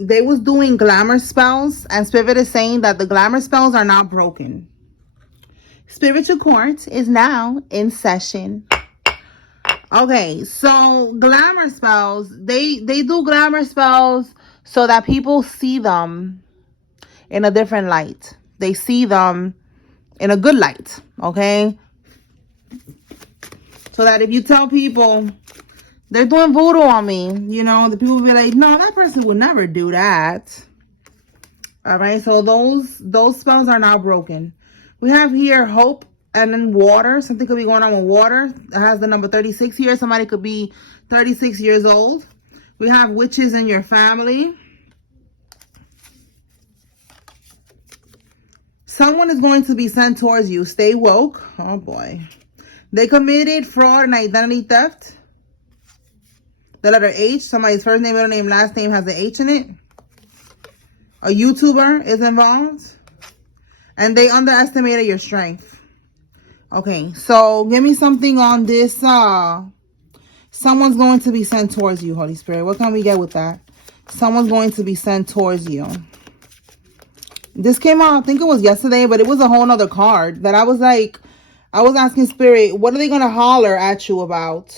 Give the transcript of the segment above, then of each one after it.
they was doing glamour spells, and Spirit is saying that the glamour spells are not broken. Spiritual court is now in session. Okay, so glamour spells, they do glamour spells so that people see them in a different light. They see them in a good light, okay? So that if you tell people they're doing voodoo on me, you know, the people will be like, no, that person would never do that. All right, so those spells are now broken. We have here hope and then water. Something could be going on with water. It has the number 36 here. Somebody could be 36 years old. We have witches in your family. Someone is going to be sent towards you. Stay woke. Oh, boy. They committed fraud and identity theft. The letter H. Somebody's first name, middle name, last name has an H in it. A YouTuber is involved. And they underestimated your strength. Okay, so give me something on this. Someone's going to be sent towards you, Holy Spirit. What can we get with that? Someone's going to be sent towards you. This came out, I think it was yesterday, but it was a whole nother card that I was like, I was asking Spirit, what are they going to holler at you about?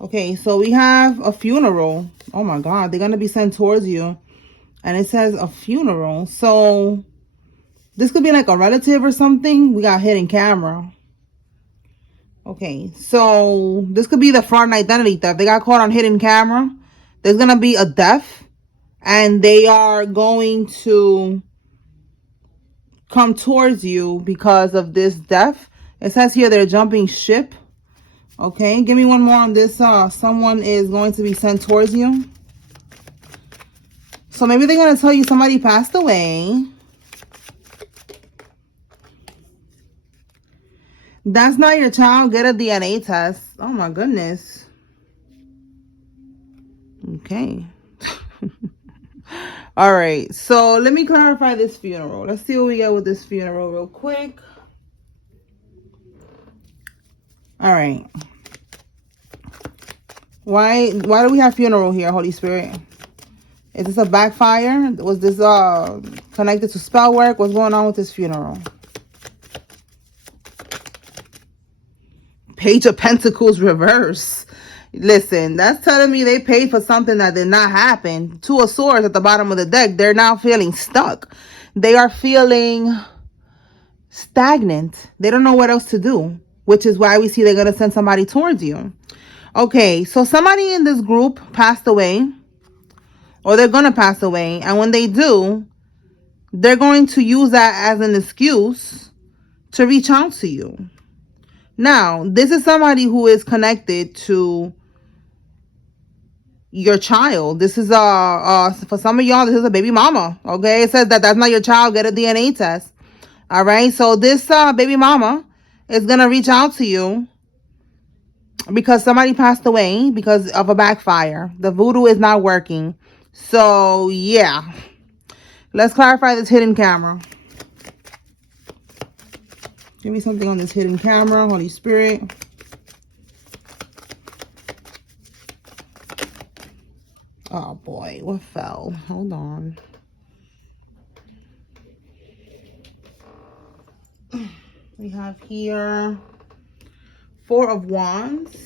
Okay, so we have a funeral. Oh my God, they're going to be sent towards you. And it says a funeral. So this could be like a relative or something. We got hidden camera. Okay, so this could be the fraud and identity theft. They got caught on hidden camera. There's going to be a death. And they are going to come towards you because of this death. It says here they're jumping ship. Okay, give me one more on this. Someone is going to be sent towards you. So maybe they're going to tell you somebody passed away. That's not your child. Get a DNA test. Oh my goodness. Okay. All right. So let me clarify this funeral. Let's see what we get with this funeral real quick. All right. Why do we have funeral here, Holy Spirit? Is this a backfire? Was this connected to spell work? What's going on with this funeral? Page of Pentacles reverse. Listen, that's telling me they paid for something that did not happen. Two of Swords at the bottom of the deck. They're now feeling stuck. They are feeling stagnant. They don't know what else to do, which is why we see they're going to send somebody towards you. Okay, so somebody in this group passed away, or they're going to pass away. And when they do, they're going to use that as an excuse to reach out to you. Now, this is somebody who is connected to your child. This is for some of y'all, this is a baby mama. Okay, it says that that's not your child. Get a DNA test. All right, so this baby mama is gonna reach out to you because somebody passed away because of a backfire. The voodoo is not working. So yeah, let's clarify this hidden camera. Give me something on this hidden camera, Holy Spirit. Oh boy, what fell? Hold on. We have here Four of Wands.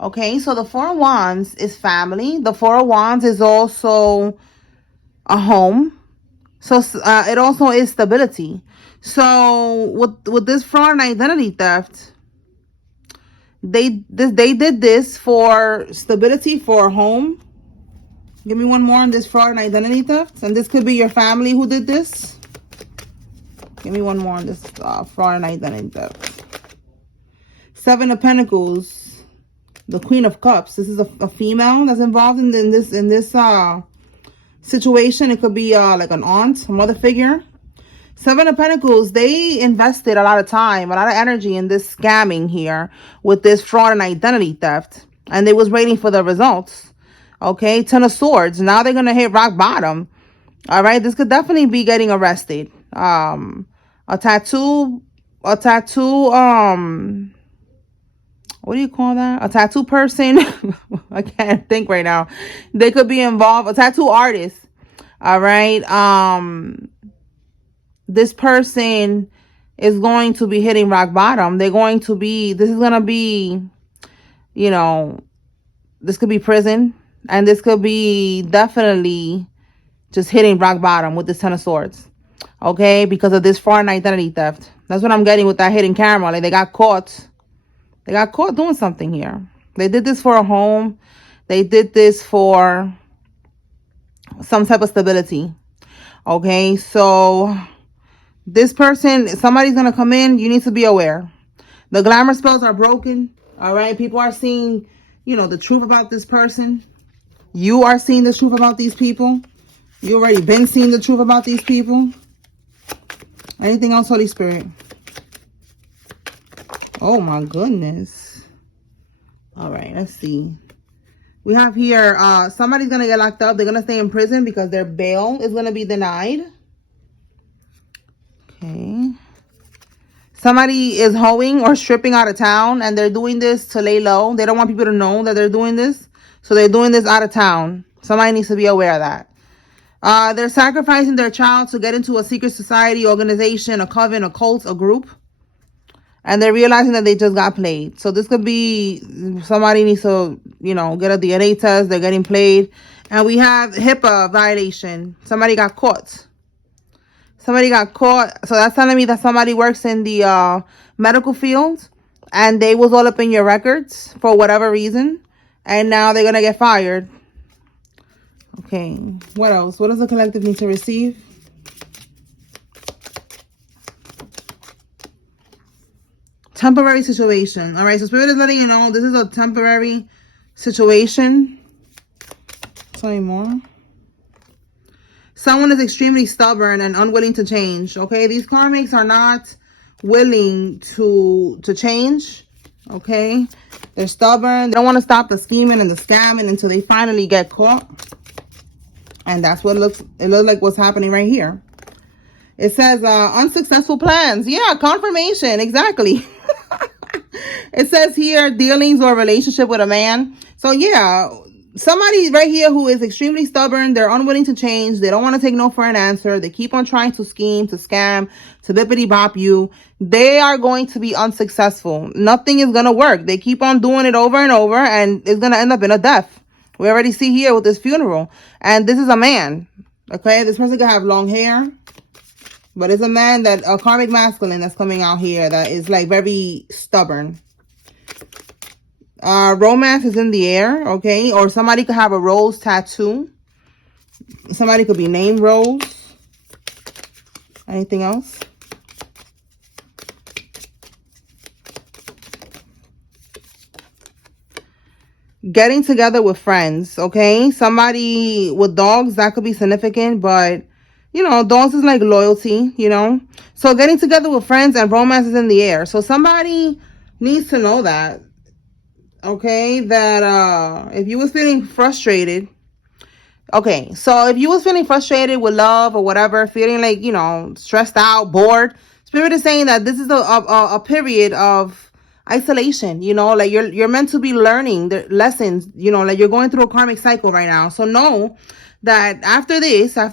Okay, so the Four of Wands is family. The Four of Wands is also a home. So it also is stability. So with this fraud and identity theft, they did this for stability, for a home. Give me one more on this fraud and identity theft. And this could be your family who did this. Give me one more on this fraud and identity theft. Seven of Pentacles, the Queen of Cups. This is a female that's involved in this situation. It could be like an aunt, a mother figure. Seven of Pentacles, they invested a lot of time, a lot of energy in this scamming here with this fraud and identity theft. And they was waiting for the results. Okay, Ten of Swords. Now they're going to hit rock bottom. All right, this could definitely be getting arrested. A tattoo, what what do you call that? A tattoo person. I can't think right now. They could be involved. A tattoo artist. All right. This person is going to be hitting rock bottom. This is going to be, you know, this could be prison. And this could be definitely just hitting rock bottom with this Ten of Swords. Okay. Because of this foreign identity theft. That's what I'm getting with that hidden camera. Like they got caught. They got caught doing something here. They did this for a home. They did this for some type of stability. Okay, so this person, somebody's going to come in. You need to be aware. The glamour spells are broken. All right, people are seeing, the truth about this person. You are seeing the truth about these people. You already been seeing the truth about these people. Anything else, Holy Spirit? Oh my goodness. All right, let's see. We have here, somebody's going to get locked up. They're going to stay in prison because their bail is going to be denied. Okay. Somebody is hoeing or stripping out of town, and they're doing this to lay low. They don't want people to know that they're doing this. So they're doing this out of town. Somebody needs to be aware of that. They're sacrificing their child to get into a secret society, organization, a coven, a cult, a group. And they're realizing that they just got played. So this could be somebody needs to, get a DNA test. They're getting played. And we have HIPAA violation. Somebody got caught. Somebody got caught. So that's telling me that somebody works in the medical field. And they was all up in your records for whatever reason. And now they're going to get fired. Okay. What else? What does the collective need to receive? Temporary situation. All right, so Spirit is letting you know this is a temporary situation. Tell me more. Someone is extremely stubborn and unwilling to change. Okay, these karmics are not willing to change. Okay, they're stubborn. They don't want to stop the scheming and the scamming until they finally get caught. And that's what it looks like what's happening right here. It says unsuccessful plans. Yeah, confirmation. Exactly. It says here dealings or relationship with a man. So yeah, somebody right here who is extremely stubborn. They're unwilling to change. They don't want to take no for an answer. They keep on trying to scheme, to scam, to bippity bop you. They are going to be unsuccessful. Nothing is going to work. They keep on doing it over and over, and it's going to end up in a death. We already see here with this funeral. And this is a man. Okay, this person could have long hair. But it's a man a karmic masculine that's coming out here that is like very stubborn. Romance is in the air, okay? Or somebody could have a rose tattoo. Somebody could be named Rose. Anything else? Getting together with friends, okay? Somebody with dogs, that could be significant, but dogs is like loyalty, So getting together with friends and romance is in the air. So somebody needs to know that, okay? That if you was feeling frustrated, okay, so if you was feeling frustrated with love or whatever, feeling like, stressed out, bored, Spirit is saying that this is a period of isolation, like you're meant to be learning the lessons, like you're going through a karmic cycle right now. So know that after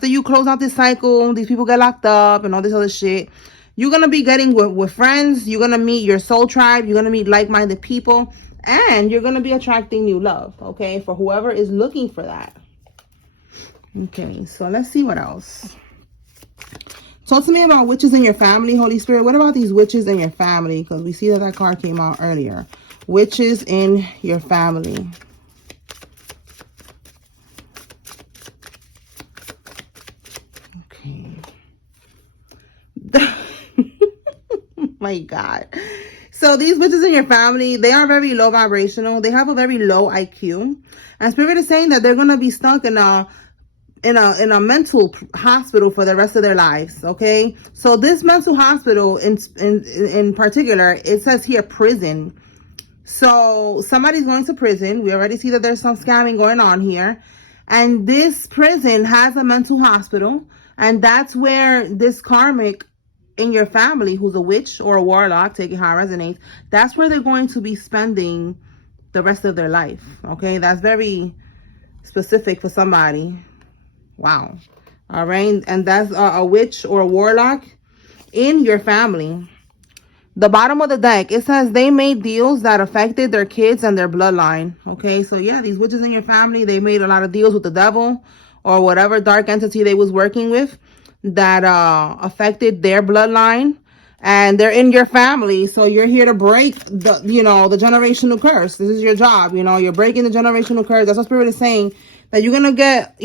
you close out this cycle, these people get locked up and all this other shit, you're going to be getting with friends. You're going to meet your soul tribe. You're going to meet like-minded people. And you're going to be attracting new love, okay, for whoever is looking for that. Okay, so let's see what else. Talk to me about witches in your family, Holy Spirit. What about these witches in your family? Because we see that card came out earlier. Witches in your family. My God. So these witches in your family, they are very low vibrational. They have a very low IQ. And Spirit is saying that they're going to be stuck in a mental hospital for the rest of their lives. Okay. So this mental hospital in particular, it says here prison. So somebody's going to prison. We already see that there's some scamming going on here. And this prison has a mental hospital. And that's where this karmic in your family who's a witch or a warlock, take it how it resonates, that's where they're going to be spending the rest of their life. Okay, that's very specific for somebody. Wow. All right, and that's a witch or a warlock in your family. The bottom of the deck, it says they made deals that affected their kids and their bloodline. Okay, so yeah, these witches in your family, they made a lot of deals with the devil or whatever dark entity they was working with that affected their bloodline, and they're in your family. So you're here to break the, the generational curse. This is your job. You're breaking the generational curse. That's what Spirit is saying, that you're gonna get,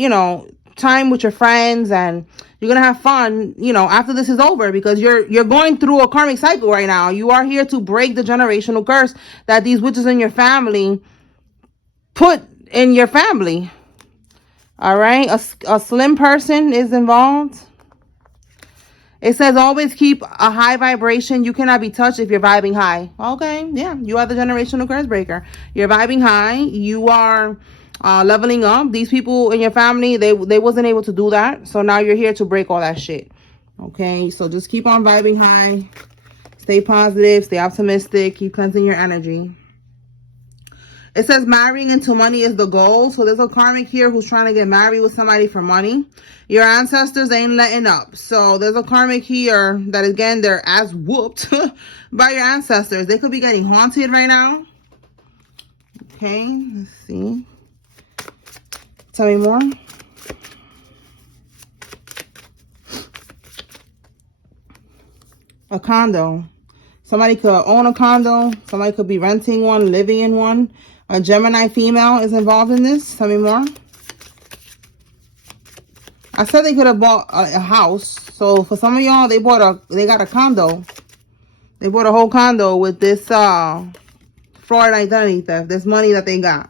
time with your friends, and you're gonna have fun, after this is over, because you're going through a karmic cycle right now. You are here to break the generational curse that these witches in your family put in your family. All right, a slim person is involved. It says always keep a high vibration. You cannot be touched if you're vibing high. Okay, yeah, you are the generational curse breaker. You're vibing high. You are leveling up. These people in your family, they wasn't able to do that. So now you're here to break all that shit. Okay, so just keep on vibing high. Stay positive. Stay optimistic. Keep cleansing your energy. It says marrying into money is the goal. So there's a karmic here who's trying to get married with somebody for money. Your ancestors ain't letting up. So there's a karmic here that, again, they're as whooped by your ancestors. They could be getting haunted right now. Okay, let's see. Tell me more. A condo. Somebody could own a condo. Somebody could be renting one, living in one. A Gemini female is involved in this. Tell me more. I said they could have bought a house. So for some of y'all, they got a condo. They bought a whole condo with this fraud identity theft. This money that they got.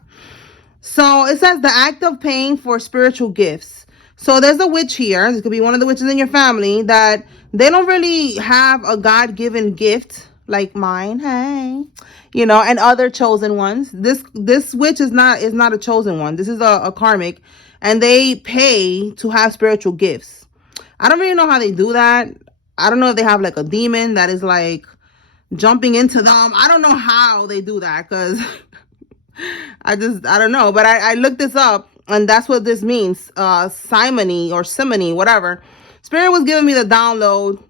So it says the act of paying for spiritual gifts. So there's a witch here. This could be one of the witches in your family that they don't really have a God-given gift like mine. Hey, and other chosen ones. This witch is not a chosen one. This is a karmic, and they pay to have spiritual gifts. I don't really know how they do that. I don't know if they have like a demon that is like jumping into them. I don't know how they do that, because I don't know. But I looked this up, and that's what this means. Simony or simony, whatever. Spirit was giving me the download,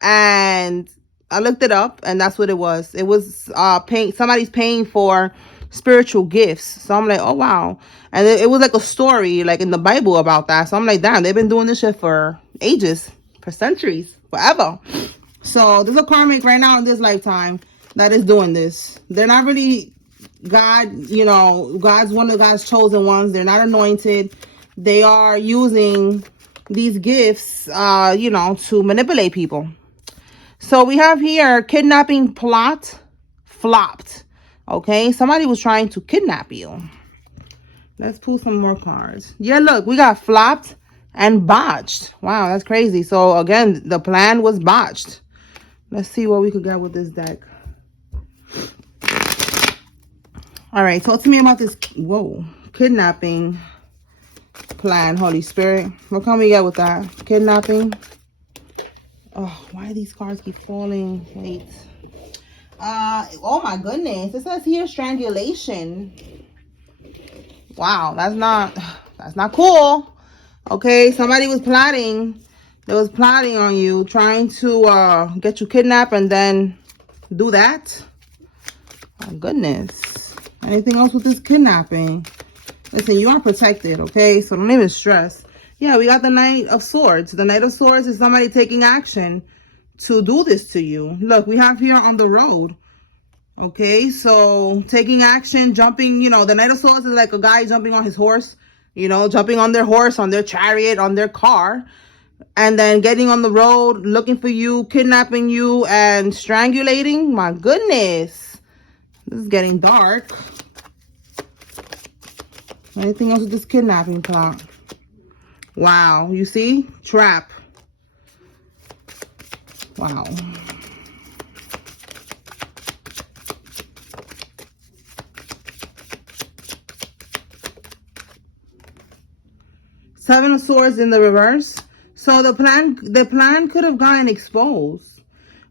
and I looked it up, and that's what it was. It was somebody's paying for spiritual gifts. So I'm like, oh wow. And it was like a story like in the Bible about that. So I'm like, damn, they've been doing this shit for ages, for centuries, forever. So there's a karmic right now in this lifetime that is doing this. They're not really God, God's one of God's chosen ones. They're not anointed. They are using these gifts, to manipulate people. So we have here kidnapping plot flopped. Okay, somebody was trying to kidnap you. Let's pull some more cards. Yeah, look, we got flopped and botched. Wow, that's crazy. So again, the plan was botched. Let's see what we could get with this deck. All right, talk to me about this, kidnapping plan, Holy Spirit. What can we get with that? Kidnapping. Oh, why do these cards keep falling? Wait. Oh my goodness. It says here strangulation. Wow, that's not cool. Okay, somebody was plotting. They was plotting on you, trying to get you kidnapped and then do that. My goodness. Anything else with this kidnapping? Listen, you are protected, okay? So don't even stress. Yeah, we got the Knight of Swords. The Knight of Swords is somebody taking action to do this to you. Look, we have here on the road. Okay, so taking action, jumping, the Knight of Swords is like a guy jumping on his horse, jumping on their horse, on their chariot, on their car, and then getting on the road, looking for you, kidnapping you, and strangulating. My goodness. This is getting dark. Anything else with this kidnapping plot? Wow, you see? Trap. Wow. Seven of Swords in the reverse. So the plan could have gotten exposed.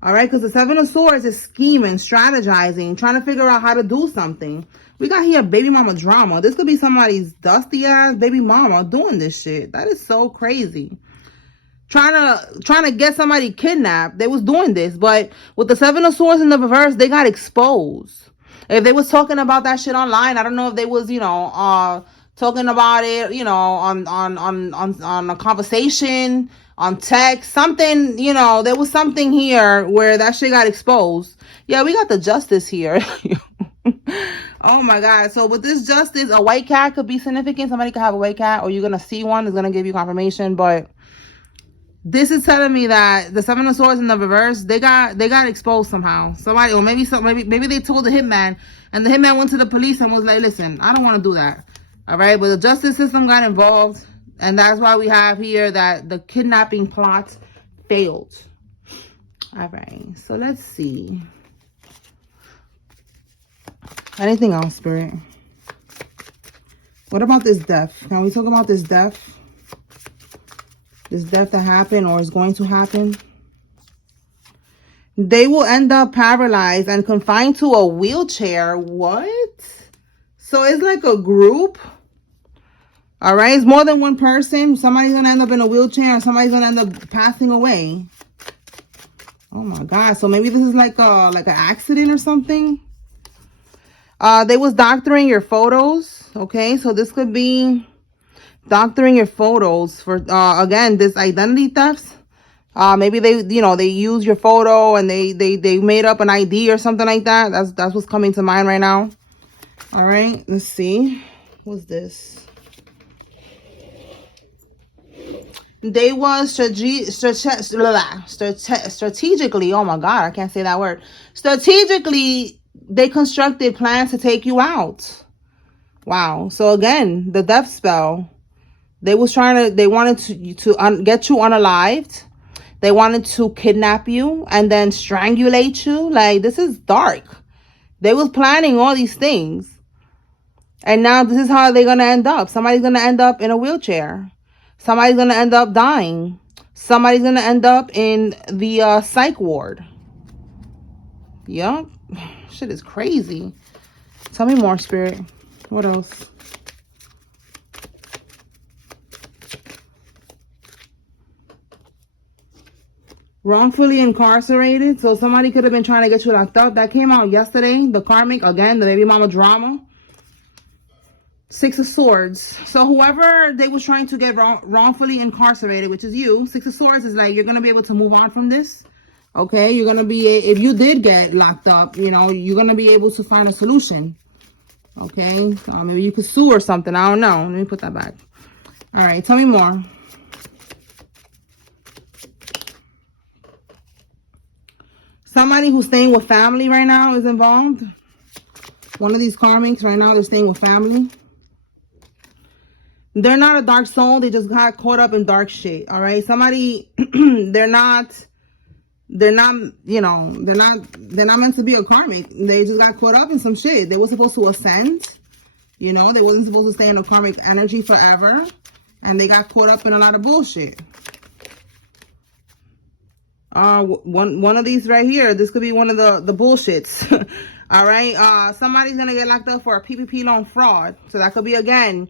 All right, because the Seven of Swords is scheming, strategizing, trying to figure out how to do something. We got here baby mama drama. This could be somebody's dusty ass baby mama doing this shit. That is so crazy. Trying to get somebody kidnapped. They was doing this, but with the Seven of Swords in the reverse, they got exposed. If they was talking about that shit online, I don't know if they was, talking about it, on a conversation, on text, something, there was something here where that shit got exposed. Yeah, we got the justice here. Oh my God. So with this justice, a white cat could be significant. Somebody could have a white cat, or you're going to see one. It's going to give you confirmation. But this is telling me that the Seven of Swords in the reverse, they got exposed somehow. Somebody, or maybe they told the hitman, and the hitman went to the police and was like, listen, I don't want to do that. All right. But the justice system got involved. And that's why we have here that the kidnapping plot failed. All right. So let's see. Anything else, Spirit? What about this death? Can we talk about this death? This death that happened or is going to happen? They will end up paralyzed and confined to a wheelchair. What? So it's like a group. All right. It's more than one person. Somebody's going to end up in a wheelchair and somebody's going to end up passing away. Oh my God. So maybe this is like an accident or something. They was doctoring your photos. Okay. So this could be doctoring your photos for, again, this identity theft. Maybe they use your photo and they made up an ID or something like that. That's what's coming to mind right now. All right. Let's see. What's this? They was strategically, oh my God, I can't say that word. Strategically, they constructed plans to take you out. Wow. So again, the death spell. They wanted to get you unalived. They wanted to kidnap you and then strangulate you. Like, this is dark. They was planning all these things. And now this is how they're going to end up. Somebody's going to end up in a wheelchair. Somebody's going to end up dying. Somebody's going to end up in the psych ward. Yup. Shit is crazy. Tell me more, Spirit. What else? Wrongfully incarcerated. So somebody could have been trying to get you locked up. That came out yesterday. The karmic, again, the baby mama drama. Six of Swords. So whoever they was trying to get wrongfully incarcerated, which is you, Six of Swords is like, you're going to be able to move on from this. Okay. You're going to be, if you did get locked up, you're going to be able to find a solution. Okay. Maybe you could sue or something. I don't know. Let me put that back. All right. Tell me more. Somebody who's staying with family right now is involved. One of these karmics right now, they're staying with family. They're not a dark soul. They just got caught up in dark shit. All right. Somebody, they're not meant to be a karmic. They just got caught up in some shit. They were supposed to ascend. They wasn't supposed to stay in a karmic energy forever. And they got caught up in a lot of bullshit. One of these right here, this could be one of the bullshits. All right. Somebody's going to get locked up for a PPP loan fraud. So that could be, again,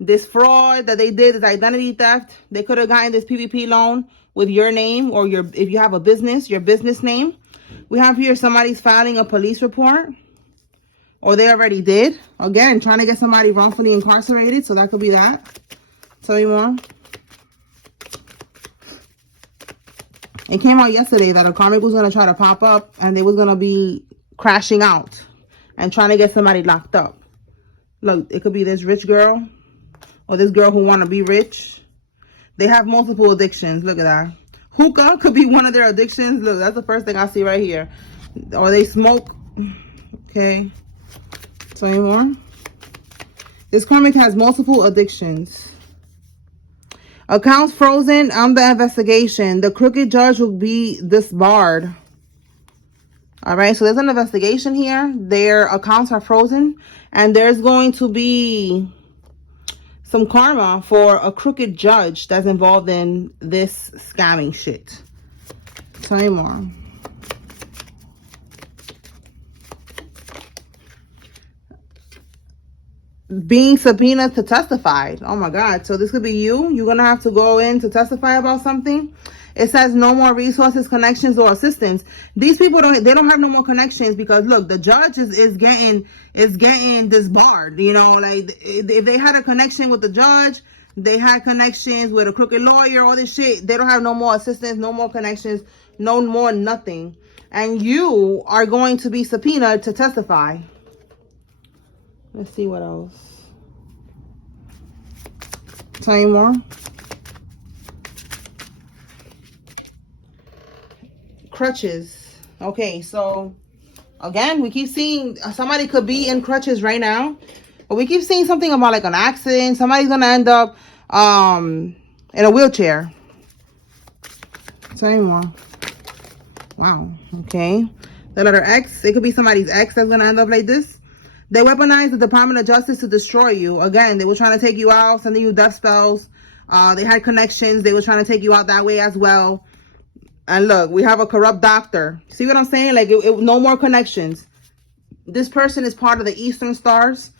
this fraud that they did, this identity theft. They could have gotten this PPP loan with your name or if you have a business, your business name. We have here somebody's filing a police report, or they already did. Again, trying to get somebody wrongfully incarcerated. So that could be that. Tell me more. It came out yesterday that a karmic was going to try to pop up and they was going to be crashing out and trying to get somebody locked up. Look, it could be this rich girl or this girl who want to be rich. They have multiple addictions. Look at that. Hookah could be one of their addictions. Look, that's the first thing I see right here. Or they smoke. Okay. Tell me more. This karmic has multiple addictions. Accounts frozen on the investigation. The crooked judge will be disbarred. All right. So there's an investigation here. Their accounts are frozen. And there's going to be some karma for a crooked judge that's involved in this scamming shit. Tell me more. Being subpoenaed to testify. Oh my God. So this could be you. You're going to have to go in to testify about something. It says no more resources, connections, or assistance. These people they don't have no more connections because look, the judge is getting disbarred. You know, like if they had a connection with the judge, they had connections with a crooked lawyer, all this shit. They don't have no more assistance, no more connections, no more nothing. And you are going to be subpoenaed to testify. Let's see what else. Tell you more. Crutches. Okay, so again, we keep seeing somebody could be in crutches right now, but we keep seeing something about like an accident. Somebody's gonna end up in a wheelchair. Tell you more. Wow. Okay. The letter X. It could be somebody's ex that's gonna end up like this. They weaponized the Department of Justice to destroy you. Again, they were trying to take you out, sending you death spells. They had connections. They were trying to take you out that way as well. And look, we have a corrupt doctor. See what I'm saying? Like, no more connections. This person is part of the Eastern Stars.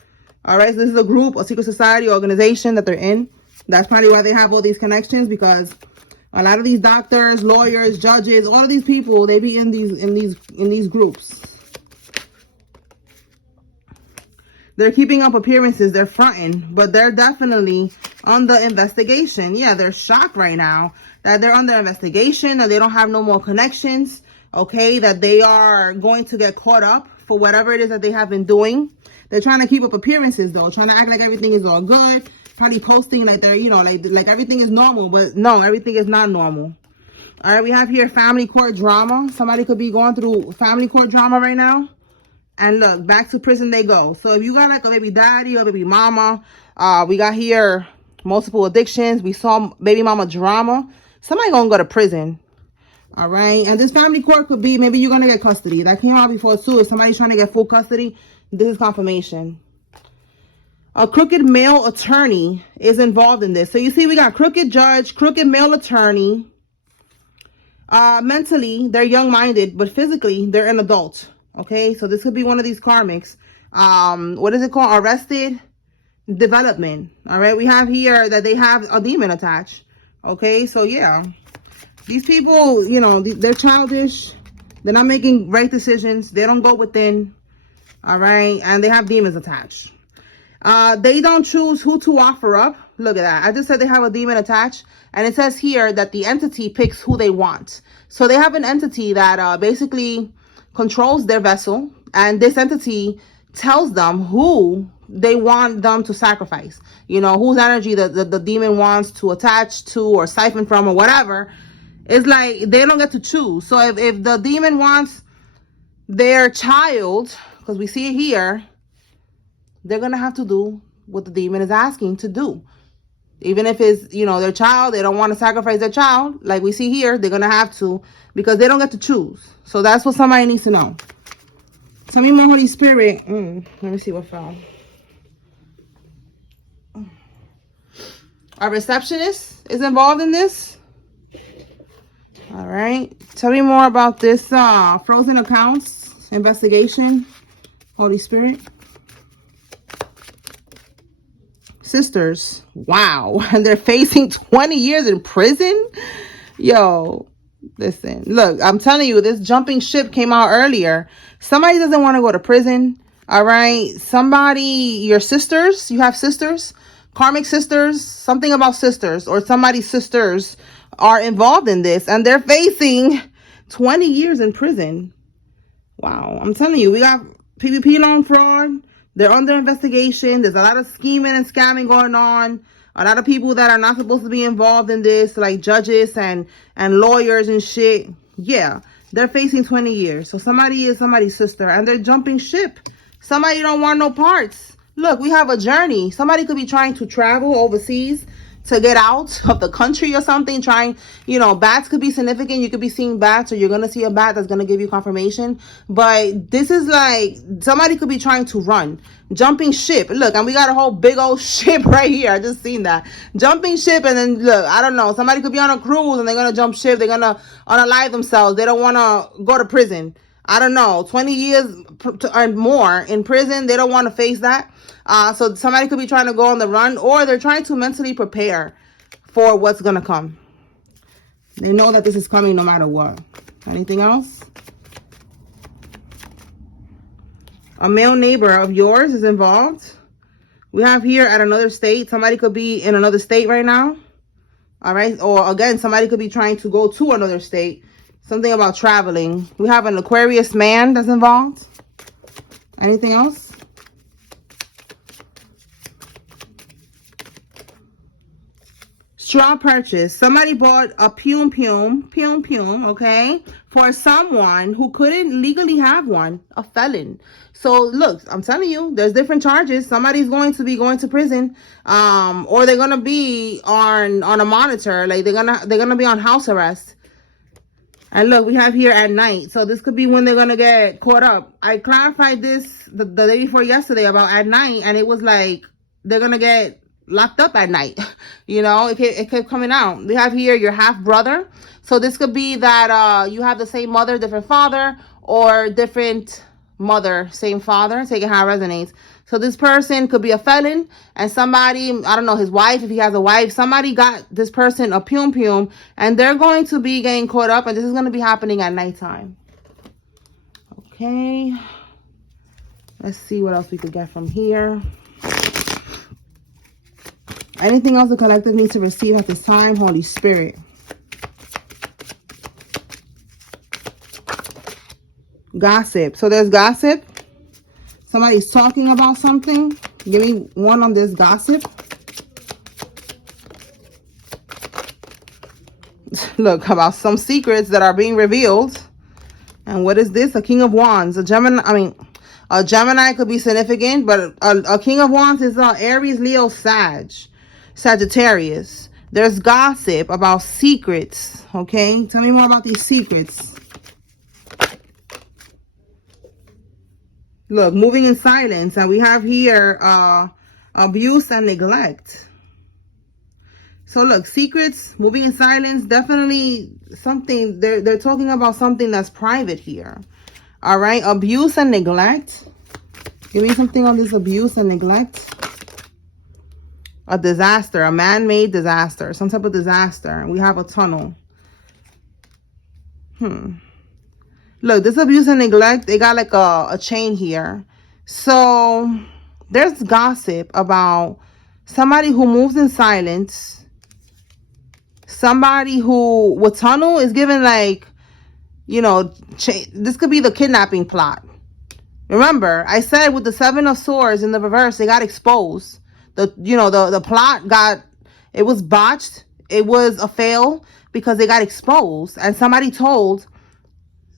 All right? So this is a group, a secret society organization that they're in. That's probably why they have all these connections, because a lot of these doctors, lawyers, judges, all of these people, they be in these groups. They're keeping up appearances. They're fronting, but they're definitely under investigation. Yeah, they're shocked right now that they're under investigation, that they don't have no more connections, okay, that they are going to get caught up for whatever it is that they have been doing. They're trying to keep up appearances, though, trying to act like everything is all good, probably posting like they're, you know, like everything is normal, but no, everything is not normal. All right, we have here family court drama. Somebody could be going through family court drama right now. And look, back to prison they go. So if you got like a baby daddy or baby mama, we got here multiple addictions. We saw baby mama drama. Somebody gonna go to prison. All right. And this family court could be, maybe you're gonna get custody. That came out before too. If somebody's trying to get full custody, this is confirmation. A crooked male attorney is involved in this. So you see, we got crooked judge, crooked male attorney. Mentally, they're young-minded, but physically, they're an adult. Okay, so this could be one of these karmics. What is it called? Arrested development. All right, we have here that they have a demon attached. Okay, so yeah, these people, you know, they're childish. They're not making right decisions. They don't go within. All right, and they have demons attached. They don't choose who to offer up. Look at that. I just said they have a demon attached, and it says here that the entity picks who they want. So they have an entity that basically controls their vessel, and this entity tells them who they want them to sacrifice, you know, whose energy the demon wants to attach to or siphon from or whatever. It's like they don't get to choose. So if the demon wants their child, because we see it here, they're gonna have to do what the demon is asking to do. Even if it's, you know, their child, they don't want to sacrifice their child, like we see here, they're gonna have to, because they don't get to choose. So that's what somebody needs to know. Tell me more, Holy Spirit. Let me see what fell. A receptionist is involved in this. All right. Tell me more about this frozen accounts investigation, Holy Spirit. Sisters. Wow. And they're facing 20 years in prison. Yo. Listen, look, I'm telling you, this jumping ship came out earlier. Somebody doesn't want to go to prison. All right. Somebody, your sisters, you have sisters, karmic sisters, something about sisters, or somebody's sisters are involved in this, and they're facing 20 years in prison. Wow. I'm telling you, we got PPP loan fraud. They're under investigation. There's a lot of scheming and scamming going on. A lot of people that are not supposed to be involved in this, like judges and lawyers and shit. Yeah, they're facing 20 years. So somebody is somebody's sister, and they're jumping ship. Somebody don't want no parts. Look, we have a journey. Somebody could be trying to travel overseas to get out of the country or something, trying, bats could be significant. You could be seeing bats, or you're going to see a bat that's going to give you confirmation. But this is like, somebody could be trying to run. Jumping ship. Look, and we got a whole big old ship right here. I just seen that. Jumping ship, and then look, I don't know. Somebody could be on a cruise and they're going to jump ship. They're going to unalive themselves. They don't want to go to prison. I don't know, 20 years or more in prison. They don't want to face that. So somebody could be trying to go on the run, or they're trying to mentally prepare for what's going to come. They know that this is coming no matter what. Anything else? A male neighbor of yours is involved. We have here at another state. Somebody could be in another state right now. All right. Or again, somebody could be trying to go to another state. Something about traveling. We have an Aquarius man that's involved. Anything else? Straw purchase. Somebody bought a pium, okay, for someone who couldn't legally have one, a felon. So look, I'm telling you, there's different charges. Somebody's going to be going to prison, or they're gonna be on a monitor, like they're gonna be on house arrest. And look, we have here at night. So this could be when they're going to get caught up. I clarified this the day before yesterday about at night. And it was like, they're going to get locked up at night. It kept coming out. We have here your half brother. So this could be that you have the same mother, different father, or different mother, same father. Taking how it resonates. So this person could be a felon, and somebody, I don't know, his wife, if he has a wife, somebody got this person a pium, and they're going to be getting caught up, and this is going to be happening at nighttime. Okay. Let's see what else we could get from here. Anything else the collective needs to receive at this time, Holy Spirit? Gossip. So there's gossip. Somebody's talking about something. Give me one on this gossip. Look, about some secrets that are being revealed. And what is this? A King of Wands. A Gemini could be significant, but a King of Wands is Aries, Leo, Sagittarius. There's gossip about secrets. Okay, tell me more about these secrets. Look, moving in silence. And we have here abuse and neglect. So look, secrets, moving in silence, definitely something. They're talking about something that's private here. All right, abuse and neglect. Give me something on this abuse and neglect. A disaster, a man-made disaster, some type of disaster. We have a tunnel. Look, this abuse and neglect, they got like a chain here. So there's gossip about somebody who moves in silence. Somebody who, with tunnel is given like, this could be the kidnapping plot. Remember, I said with the 7 of Swords in the reverse, they got exposed. The plot it was botched. It was a fail because they got exposed. And somebody told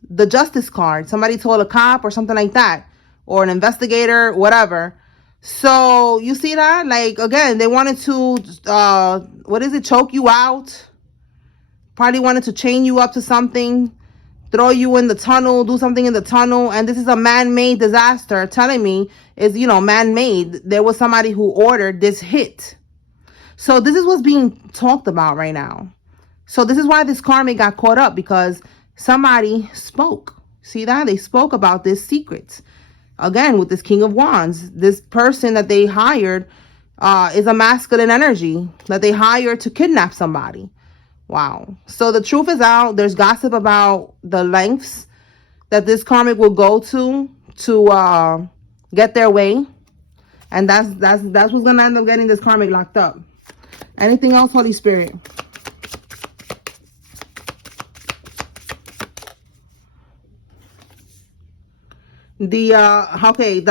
the justice card. Somebody told a cop or something like that, or an investigator, whatever. So you see that, like, again, they wanted to choke you out, probably wanted to chain you up to something, throw you in the tunnel, do something in the tunnel. And this is a man-made disaster. Telling me is, man-made. There was somebody who ordered this hit. So this is what's being talked about right now. So this is why this karmic got caught up, because somebody spoke. See that? They spoke about this secret. Again, with this King of Wands, this person that they hired is a masculine energy that they hired to kidnap somebody. Wow. So the truth is out. There's gossip about the lengths that this karmic will go to get their way. And that's what's going to end up getting this karmic locked up. Anything else, Holy Spirit? The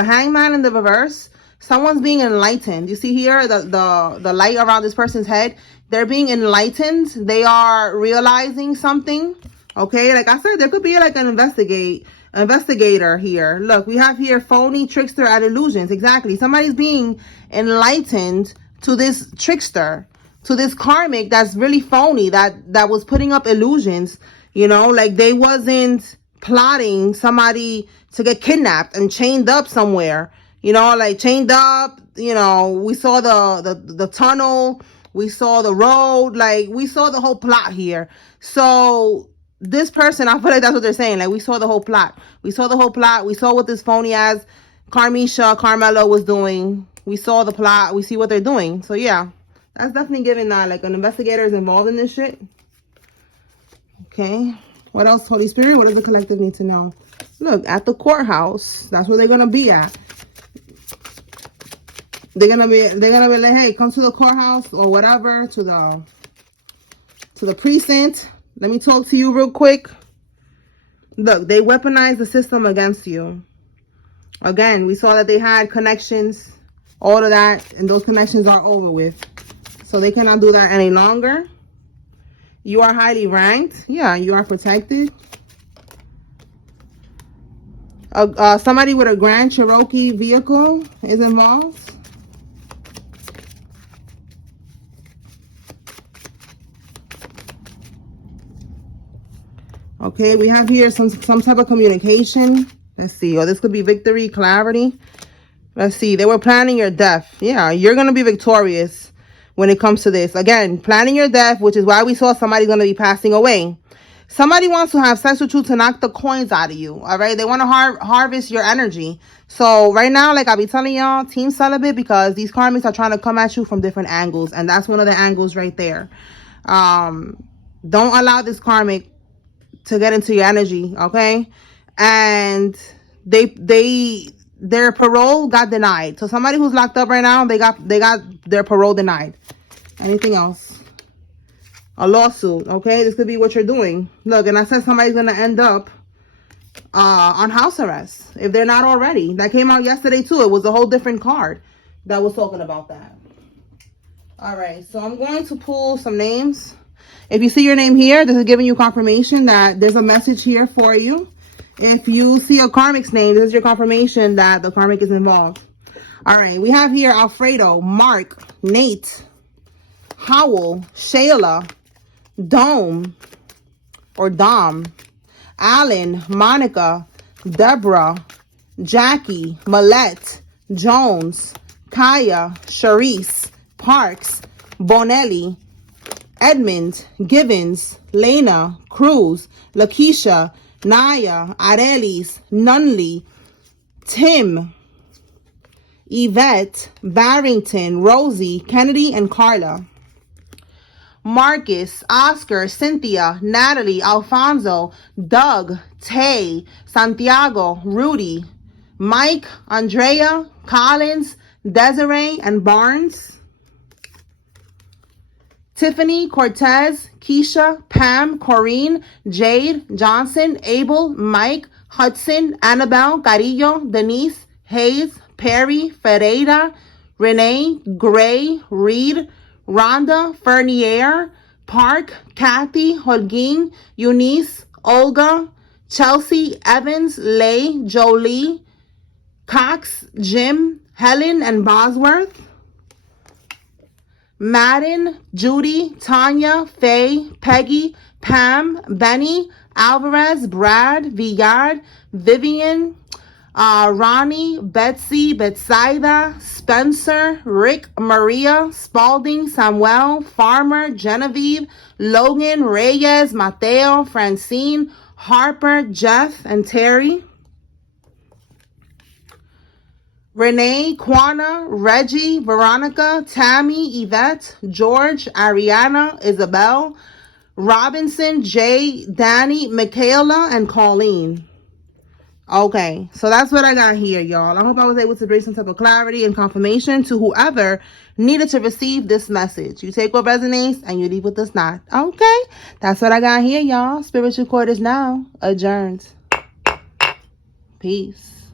Hangman in the reverse, someone's being enlightened. You see here the light around this person's head. They're being enlightened. They are realizing something. Okay, like I said, there could be like an investigator here. Look, we have here phony, trickster, and illusions. Exactly. Somebody's being enlightened to this trickster, to this karmic that's really phony, that was putting up illusions, you know, like they wasn't plotting somebody to get kidnapped and chained up somewhere, you know, like chained up, you know, we saw the tunnel, we saw the road, like we saw the whole plot here. So this person, I feel like that's what they're saying. Like we saw the whole plot. We saw the whole plot. We saw what this phony ass Carmelo was doing. We saw the plot. We see what they're doing. So yeah, that's definitely giving that like an investigator is involved in this shit. Okay. What else, Holy Spirit? What does the collective need to know? Look, at the courthouse. That's where they're gonna be at. They're gonna be like, hey, come to the courthouse or whatever, to the precinct. Let me talk to you real quick. Look, they weaponized the system against you. Again, we saw that they had connections, all of that, and those connections are over with. So they cannot do that any longer. You are highly ranked. Yeah, you are protected. Somebody with a Grand Cherokee vehicle is involved. Okay, we have here some type of communication. Let's see. Or this could be victory, clarity. Let's see. They were planning your death. Yeah, you're going to be victorious when it comes to this. Again, planning your death, which is why we saw somebody going to be passing away. Somebody wants to have sex with you to knock the coins out of you. All right. They want to harvest your energy. So right now, like I'll be telling y'all, team celibate, because these karmics are trying to come at you from different angles. And that's one of the angles right there. Don't allow this karmic to get into your energy, okay? And their parole got denied. So somebody who's locked up right now, they got their parole denied. Anything else? A lawsuit, okay? This could be what you're doing. Look, and I said somebody's gonna end up on house arrest if they're not already. That came out yesterday too. It was a whole different card that was talking about that. All right, so I'm going to pull some names. If you see your name here, this is giving you confirmation that there's a message here for you. If you see a karmic's name, this is your confirmation that the karmic is involved. All right, we have here Alfredo, Mark, Nate, Howell, Shayla, Dom, Alan, Monica, Deborah, Jackie, Millette, Jones, Kaya, Charisse, Parks, Bonelli, Edmund, Givens, Lena, Cruz, Lakeisha, Naya, Arelis, Nunley, Tim, Yvette, Barrington, Rosie, Kennedy, and Carla. Marcus, Oscar, Cynthia, Natalie, Alfonso, Doug, Tay, Santiago, Rudy, Mike, Andrea, Collins, Desiree, and Barnes. Tiffany, Cortez, Keisha, Pam, Corrine, Jade, Johnson, Abel, Mike, Hudson, Annabelle, Carillo, Denise, Hayes, Perry, Ferreira, Renee, Gray, Reed, Rhonda, Fernier, Park, Kathy, Holguin, Eunice, Olga, Chelsea, Evans, Lay, Jolie, Cox, Jim, Helen, and Bosworth. Madden, Judy, Tanya, Faye, Peggy, Pam, Benny, Alvarez, Brad, Villard, Vivian, Ronnie, Betsy, Betsaida, Spencer, Rick, Maria, Spalding, Samuel, Farmer, Genevieve, Logan, Reyes, Mateo, Francine, Harper, Jeff, and Terry. Renee, Quana, Reggie, Veronica, Tammy, Yvette, George, Ariana, Isabel, Robinson, Jay, Danny, Michaela, and Colleen. Okay, so that's what I got here, y'all. I hope I was able to bring some type of clarity and confirmation to whoever needed to receive this message. You take what resonates and you leave what does not. Okay, that's what I got here, y'all. Spiritual court is now adjourned. Peace.